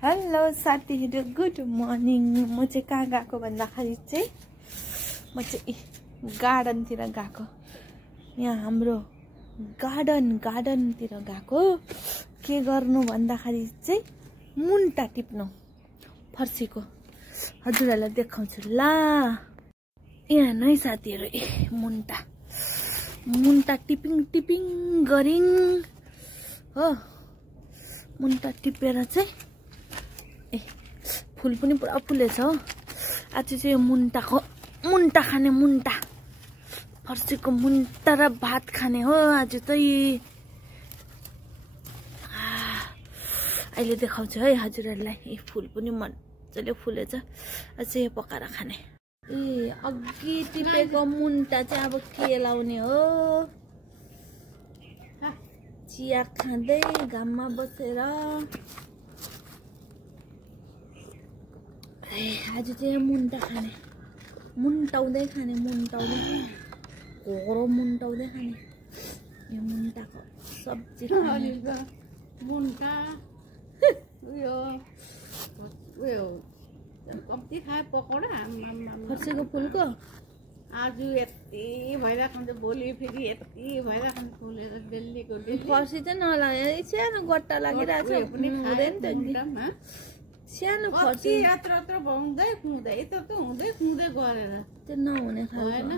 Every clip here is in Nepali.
हेलो साथीहरु, गुड मर्निङ। म चाहिँ कहाँ गएको भन्दाखेरि चाहिँ म चाहिँ गार्डनतिर गएको। यहाँ हाम्रो गार्डनतिर गएको। के गर्नु भन्दाखेरि चाहिँ मुन्टा टिप्नु फर्सीको। हजुरहरुलाई देखाउँछु ल। यहाँ नै साथीहरु मुन्टा टिपिङ गरिङ हो। मुन्टा टिपेर चाहिँ फूल पनि पुरा फुलेछ हो। आज चाहिँ मुन्टा खाने, मुन्टा फर्सीको मुन्टा र भात खाने हो आज चाहिँ। अहिले देखाउँछु है हजुरहरुलाई। फूल पनि मजाले फुलेछ। आज चाहिँ यो पकाएर खाने। अघि टिपेको मुन्टा चाहिँ अब के लाउने हो। चिया खाँदै घाममा बसेर आज चाहिँ मुन्टा खाने। मुन्टाउँदै खाने, घोरो मुन्टाउँदै खाने। यो मुन्टाको सब्जी खाने। मुन्टा उयो कम्ती खाए पकौडा। फर्सीको फुलको आज यति भइरहेको हुन्छ, भोलि फेरि यति भइरहेको हुन्छ। फुलेर डेलीको फर्सी चाहिँ नलागे, सानो गट्टा लागिरहेको छ। हुँदैन त सानो फर्सी यत्र हुँदै खुँदै गरेर त्यो नहुने होइन।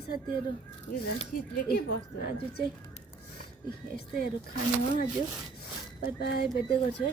साथीहरु शीतले के बस्छ। आज चाहिँ यस्तैहरू खाने हो। आज बाई बाई, भेट्दै गर्छु है।